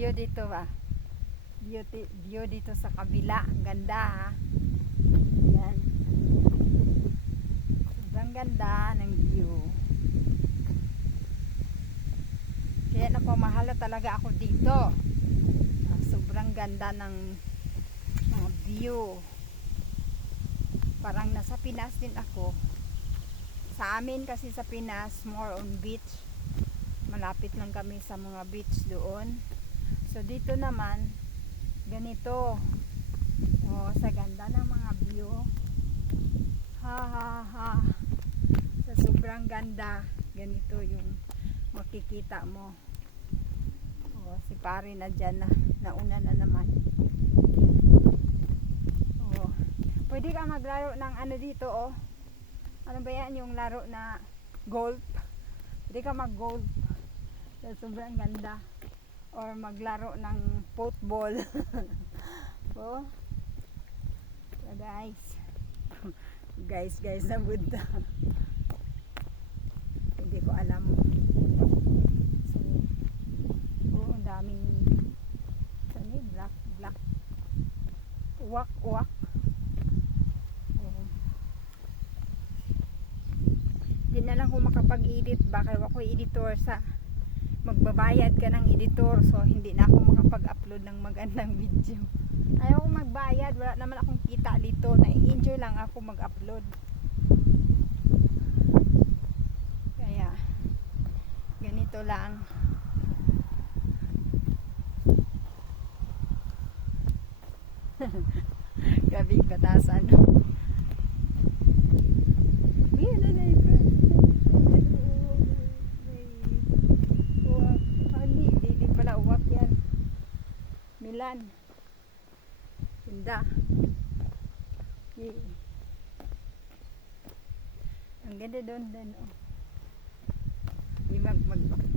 view dito ba? View, view dito sa kabila. Ang ganda ha. Yan. Sobrang ganda ng view. Kaya napamahala talaga ako dito. Ah, sobrang ganda ng mga view. Parang nasa Pinas din ako. Sa amin kasi sa Pinas, more on beach. Malapit lang kami sa mga beach doon. So dito naman, ganito. Oh, sa ganda ng mga view. Ha ha ha. Sa sobrang ganda, ganito yung makikita mo. Oh, si pare na dyan na, nauna na naman. Oh. Pwede ka maglaro ng ano dito oh. Ano ba yan yung laro na golf? Pwede ka mag-golf. Dahil sobrang ganda. Or maglaro ng football. oh. So guys. guys, guys na Buddha. Hindi ko alam. So, oh, ang daming ano black, black. Uwak, uwak. Oh. Hindi na lang ako makapag-edit. Baka ako editor sa magbabayad ka ng editor. So, hindi na ako makapag-upload ng magandang video. Ayaw ko magbayad. Wala naman akong kita dito. Na-enjoy lang ako mag-upload. Kaya, ganito lang. Gabi batasan. Yan na na ito. Uwak. Ani, di, di pala uwak yan. Milan. Tinda. Okay. Ang ganda doon din. Oh. Di mag, mag,